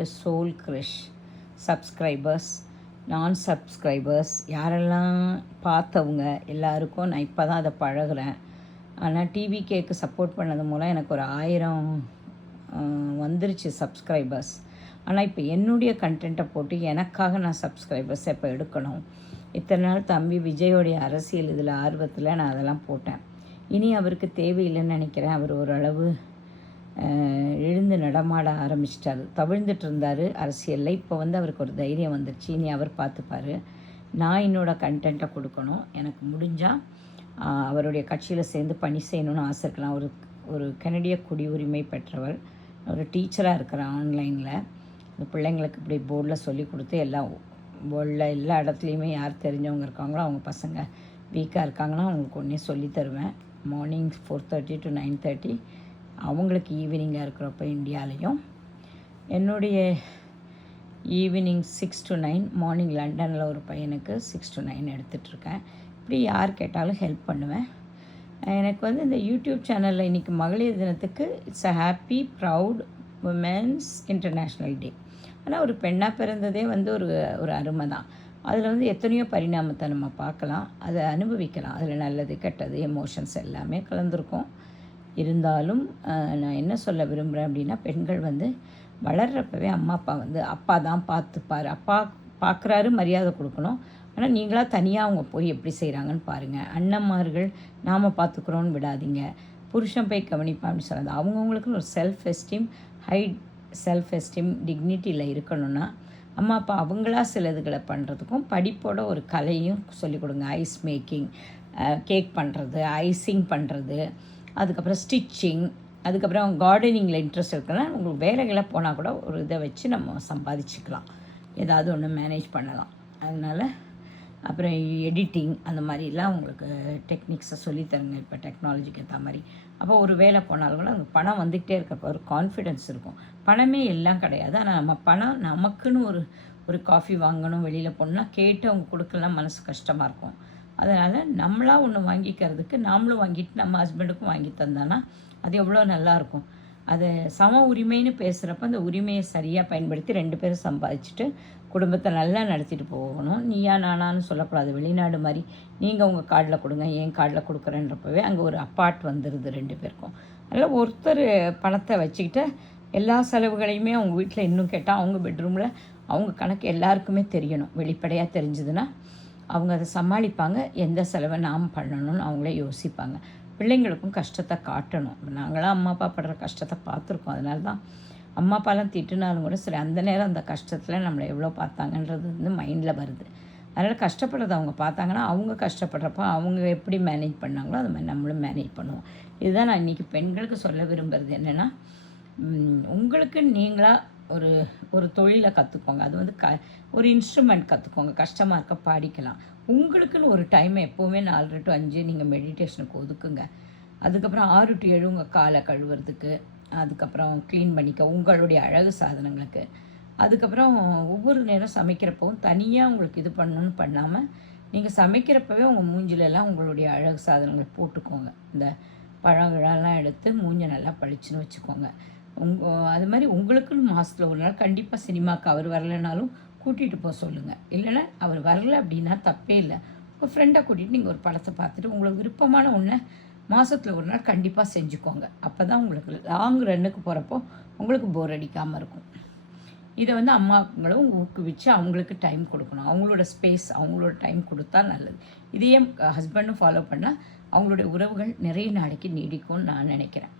And soul Girish subscribers, நான் subscribers யாரெல்லாம் பார்த்தவங்க எல்லாருக்கும் நான் இப்போ தான் அதை பழகுறேன். ஆனால் டிவிகேக்கு சப்போர்ட் பண்ணது மூலம் எனக்கு ஒரு 1000 வந்துருச்சு சப்ஸ்கிரைபர்ஸ். ஆனால் இப்போ என்னுடைய கண்டென்ட்டை போட்டு எனக்காக நான் சப்ஸ்கிரைபர்ஸ் இப்போ எடுக்கணும். இத்தனை நாள் தம்பி விஜயோடைய அரசியல் இதில் ஆர்வத்தில் நான் அதெல்லாம் போட்டேன். இனி அவருக்கு தேவையில்லைன்னு நினைக்கிறேன். அவர் ஓரளவு எழுந்து நடமாட ஆரம்பிச்சிட்டாரு. தவிழ்ந்துட்டு இருந்தார் அரசியலில். இப்போ அவருக்கு ஒரு தைரியம் வந்துடுச்சு. இனி அவர் பார்த்துப்பார். நான் என்னோடய கண்டென்ட்டை கொடுக்கணும். எனக்கு முடிஞ்சால் அவருடைய கட்சியில் சேர்ந்து பணி செய்யணும்னு ஆசை இருக்கலாம். ஒரு கனடிய குடியுரிமை பெற்றவர், ஒரு டீச்சராக இருக்கிற ஆன்லைனில் இந்த பிள்ளைங்களுக்கு இப்படி போர்டில் சொல்லி கொடுத்து வேர்ல்டில் எல்லா இடத்துலையுமே யார் தெரிஞ்சவங்க இருக்காங்களோ அவங்க பசங்க வீக்காக இருக்காங்கன்னா அவங்களுக்கு ஒன்றே சொல்லி தருவேன். மார்னிங் 4:30 to 9:30, அவங்களுக்கு ஈவினிங்காக இருக்கிறப்ப இந்தியாலையும், என்னுடைய ஈவினிங் 6 to 9, மார்னிங் லண்டனில் ஒரு பையனுக்கு 6 to 9 எடுத்துகிட்ருக்கேன். இப்படி யார் கேட்டாலும் ஹெல்ப் பண்ணுவேன். எனக்கு இந்த யூடியூப் சேனலில் இன்றைக்கி மகளிர் தினத்துக்கு it's a happy proud women's international day. ஆனால் ஒரு பெண்ணாக பிறந்ததே ஒரு அருமை தான். அதில் எத்தனையோ பரிணாமத்தை நம்ம பார்க்கலாம், அதை அனுபவிக்கலாம். அதில் நல்லது கெட்டது எமோஷன்ஸ் எல்லாமே கலந்துருக்கும். இருந்தாலும் நான் என்ன சொல்ல விரும்புகிறேன் அப்படின்னா, பெண்கள் வளர்கிறப்பவே அம்மா அப்பா அப்பா தான் பார்த்துப்பார். அப்பா பார்க்குறாரு, மரியாதை கொடுக்கணும். ஆனால் நீங்களாக தனியாக அவங்க போய் எப்படி செய்கிறாங்கன்னு பாருங்கள். அண்ணன்மார்கள் நாம் பார்த்துக்குறோன்னு விடாதீங்க. புருஷன் போய் கவனிப்பான்னு சொன்னது. அவங்கவுங்களுக்குன்னு ஒரு செல்ஃப் எஸ்டீம் டிக்னிட்டியில் இருக்கணும்னா அம்மா அப்பா அவங்களா சிலதுகளை பண்ணுறதுக்கும் படிப்போட ஒரு கலையும் சொல்லிக் கொடுங்க. ஐஸ் மேக்கிங், கேக் பண்ணுறது, ஐசிங் பண்ணுறது, அதுக்கப்புறம் ஸ்டிச்சிங், அதுக்கப்புறம் கார்டனிங்கில் இன்ட்ரெஸ்ட் இருக்குன்னா உங்களுக்கு வேலைகளை போனால் கூட ஒரு இதை வச்சு நம்ம சம்பாதிச்சுக்கலாம். ஏதாவது ஒன்று மேனேஜ் பண்ணலாம். அதனால் அப்புறம் எடிட்டிங் அந்த மாதிரிலாம் உங்களுக்கு டெக்னிக்ஸை சொல்லித்தருங்க. இப்போ டெக்னாலஜிக்கு ஏற்ற மாதிரி. அப்போ ஒரு வேலை போனாலும் கூட அந்த பணம் வந்துக்கிட்டே இருக்கப்போ ஒரு கான்ஃபிடென்ஸ் இருக்கும். பணமே எல்லாம் கிடையாது. ஆனால் நம்ம பணம் நமக்குன்னு ஒரு காஃபி வாங்கணும், வெளியில் போகணுன்னா கேட்டு அவங்க கொடுக்கலாம், மனசு கஷ்டமாக இருக்கும். அதனால் நம்மளாக ஒன்று வாங்கிக்கிறதுக்கு நாமளும் வாங்கிட்டு நம்ம ஹஸ்பண்டுக்கும் வாங்கி தந்தானா அது எவ்வளோ நல்லாயிருக்கும். அது சம உரிமைன்னு பேசுகிறப்ப அந்த உரிமையை சரியாக பயன்படுத்தி 2 பேரும் சம்பாதிச்சுட்டு குடும்பத்தை நல்லா நடத்திட்டு போகணும். நீயா நானான்னு சொல்லக்கூடாது. வெளிநாடு மாதிரி நீங்கள் உங்கள் கார்டில் கொடுங்க, என் கார்டில் கொடுக்குறேன்றப்பவே அங்கே ஒரு அப்பார்ட் வந்துடுது 2 பேருக்கும். அதனால் ஒருத்தர் பணத்தை வச்சுக்கிட்டு எல்லா செலவுகளையுமே அவங்க வீட்டில் இன்னும் கேட்டால் அவங்க பெட்ரூமில் அவங்க கணக்கு எல்லாருக்குமே தெரியணும். வெளிப்படையாக தெரிஞ்சதுன்னா அவங்க அதை சமாளிப்பாங்க. எந்த செலவை நாம் பண்ணணும்னு அவங்களே யோசிப்பாங்க. பிள்ளைங்களுக்கும் கஷ்டத்தை காட்டணும். நாங்களாம் அம்மா அப்பா படுற கஷ்டத்தை பார்த்துருக்கோம். அதனால தான் அம்மா அப்பாலாம் திட்டுனாலும் கூட சரி, அந்த நேரம் அந்த கஷ்டத்தில் நம்மளை எவ்வளோ பார்த்தாங்கன்றது மைண்டில் வருது. அதனால் கஷ்டப்படுறத அவங்க பார்த்தாங்கன்னா அவங்க கஷ்டப்படுறப்ப அவங்க எப்படி மேனேஜ் பண்ணாங்களோ அது மாதிரி நம்மளும் மேனேஜ் பண்ணுவோம். இதுதான் நான் இன்றைக்கி பெண்களுக்கு சொல்ல விரும்புகிறது. என்னென்னா, உங்களுக்கு நீங்களாக ஒரு தொழிலை கற்றுக்கோங்க. அது ஒரு இன்ஸ்ட்ருமெண்ட் கற்றுக்கோங்க. கஷ்டமாக இருக்க பாடிக்கலாம். உங்களுக்குன்னு ஒரு டைமை எப்போவுமே 4 to 5 நீங்கள் மெடிடேஷனுக்கு ஒதுக்குங்க. அதுக்கப்புறம் 6 to 7 உங்கள் காலை கழுவுறதுக்கு, அதுக்கப்புறம் க்ளீன் பண்ணிக்க உங்களுடைய அழகு சாதனங்களுக்கு, அதுக்கப்புறம் ஒவ்வொரு நேரம் சமைக்கிறப்பவும் தனியாக உங்களுக்கு இது பண்ணணும்னு பண்ணாமல் நீங்கள் சமைக்கிறப்பவே உங்கள் மூஞ்சிலெல்லாம் உங்களுடைய அழகு சாதனங்களை போட்டுக்கோங்க. இந்த பழங்களாலாம் எடுத்து மூஞ்சை நல்லா பளிச்சுன்னு வச்சுக்கோங்க. அது மாதிரி உங்களுக்குன்னு மாதத்தில் ஒரு நாள் கண்டிப்பாக சினிமாவுக்கு அவர் வரலைனாலும் கூட்டிகிட்டு போக சொல்லுங்கள். இல்லைன்னா அவர் வரலை அப்படின்னா தப்பே இல்லை. உங்கள் ஃப்ரெண்டை கூட்டிகிட்டு நீங்கள் ஒரு படத்தை பார்த்துட்டு உங்களுக்கு விருப்பமான ஒன்றை மாதத்தில் ஒரு நாள் கண்டிப்பாக செஞ்சுக்கோங்க. அப்போ தான் உங்களுக்கு லாங் ரன்னுக்கு போகிறப்போ உங்களுக்கு போர் அடிக்காமல் இருக்கும். இதை அம்மாங்களும் ஊக்குவிச்சு அவங்களுக்கு டைம் கொடுக்கணும். அவங்களோட ஸ்பேஸ், அவங்களோட டைம் கொடுத்தா நல்லது. இதையே ஹஸ்பண்டும் ஃபாலோ பண்ணால் அவங்களுடைய உறவுகள் நிறைய நாளைக்கு நீடிக்கும்னு நான் நினைக்கிறேன்.